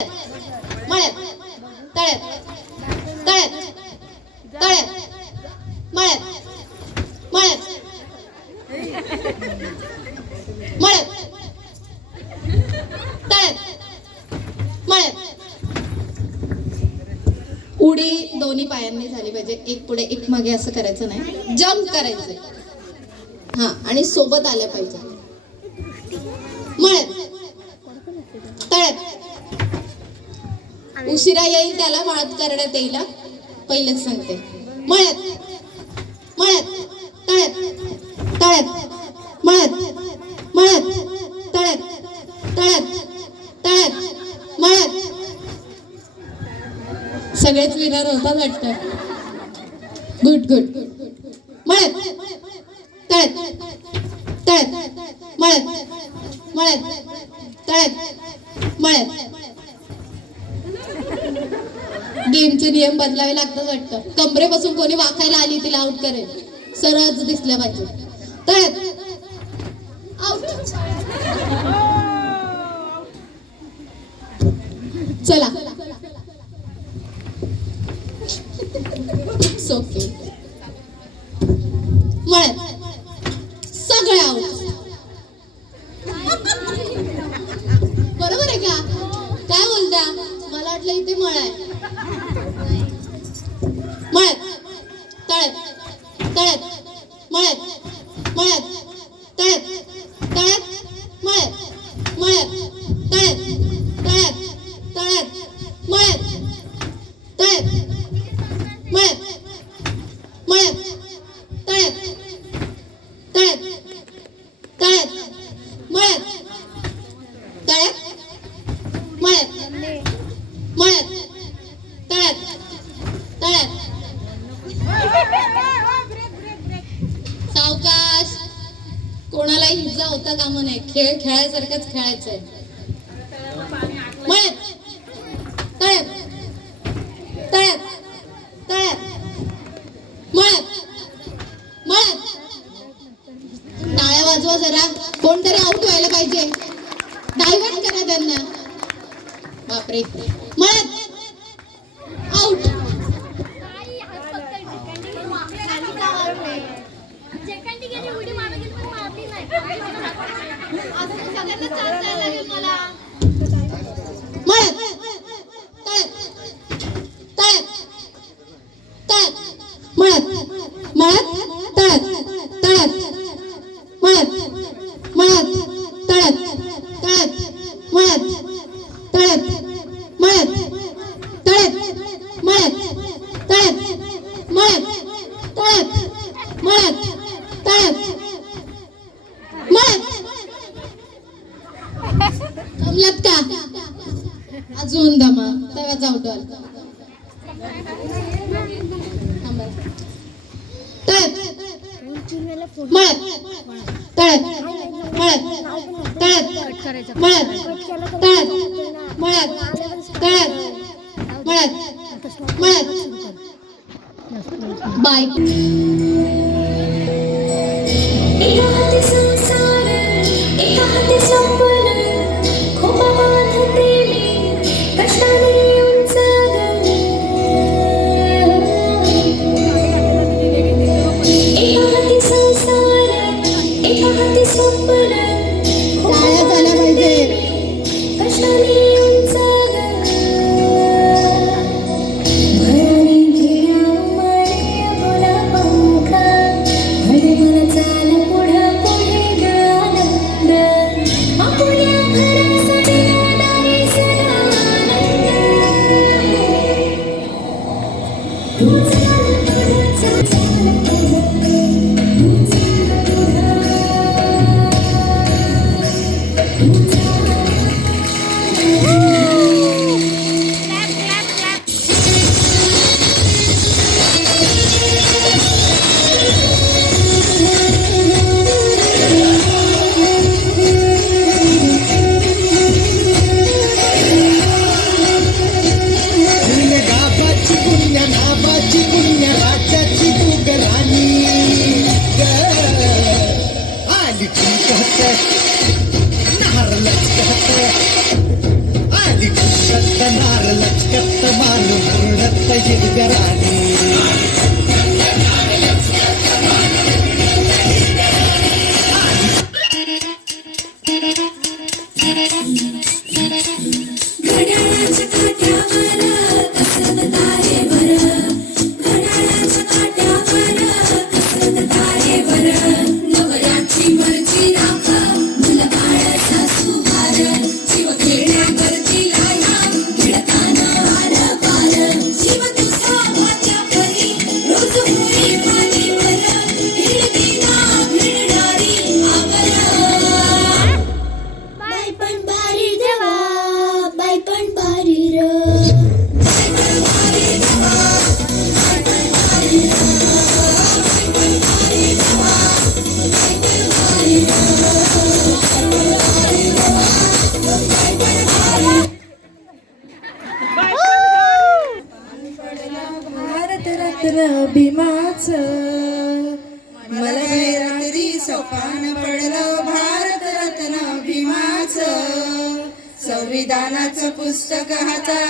मळ्यात तळ्यात तळ्यात तळ्यात मळ्यात मळ्यात मळ्यात तळ्यात मळ्यात. उडी दोन्ही पायांनी झाली पाहिजे, एक पुढे एक मागे असं करायचं नाही, जम्प करायचं. हा, आणि सोबत आल्या पाहिजे. मळ्यात तळ्यात. उशिरा येईल त्याला मळ्यात करण्यात येईल, पहिलेच सांगते. मळ्यात मळ्यात तळ्यात तळ्यात मळ्यात मळ्यात तळ्यात तळ्यात तळ्यात मळ्यात. सगळेच विनर होतात वाटतं. Good good. मळ्यात तळ्यात तळ्यात मळ्यात मळ्यात तळ्यात मळ्यात. गेमचे नियम बदलावे लागतात वाटतं. कमरेपासून कोणी वाखायला आली तिला आउट करेल, सरळच दिसल्या पाहिजे. तळ्यात आउट. चला ओके. मळ्यात सगळे आउट. बरोबर आहे का? काय बोलता? मला वाटलं इथे मळ आहे. मळ्यात तळ्यात तळ्यात मळ्यात मळ्यात तळ्यात तळ्यात मळ्यात मळ्यात तळ्यात तळ्यात तळ्यात मळ्यात तळ्यात मळ्यात मळ्यात तळ्यात तळ्यात तळ्यात मळ्यात तळ्यात मळ्यात मळ्यात तळ्यात तळ्यात. सावकाश, कोणालाही इजा होता कामा नये. खेळ खेळायसारखाच खेळायचंय. मळ्यात तळ्यात तळ्यात तळ्यात मळ्यात मळ्यात. टाळ्या वाजवा जरा, कोणतरी आउट व्हायला पाहिजे. डायव्हर्ट करा त्यांना. बापरे. मळ्यात आउट. मळ्यात तळ्यात तळ्यात तळ्यात मळ्यात मळ्यात तळ्यात तळ्यात मळ्यात मळ्यात तळ्यात तळ्यात मळ्यात तळ्यात मळ्यात तळ्यात मळ्यात तळ्यात मळ्यात तळ्यात मळ्यात तळ्यात मळ्यात. जमलात का? अजून दमा, तेव्हा जाऊ डॉल. तळ्यात मळ्यात तळ्यात मळ्यात तळ्यात मळ्यात तळ्यात मळ्यात तळ्यात मळ्यात मळ्यात. बाय. टाळ्या झाल्या पाहिजे. लटकणार लटकत मान मुरडत हिरव्या राणी. घड्याळाच्या काट्यावर कसरत तारेवर, घड्याळाच्या काट्यावर कसरत तारेवर, नवऱ्याची मर्जी राख मुलबाळ सासूबार, जीव खेळण्यावरती लाया भिडताना आर पार, जीव तुझा भात्या परी रोज होई पाणीवर, भिडतीला भिडणारी आवर. बाई पण भारी देवा, बाई पण भारी र, बाई पण भारी देवा, बाई पण भारी र, बाई पण भारी देवा, बाई पण भारी र, बाई पण भारी देवा, बाई पण भारी. भारतरत्न भीमाचं मला रात्री सोपान पडलं, भारतरत्न भीमाचं संविधानाचं पुस्तक हातात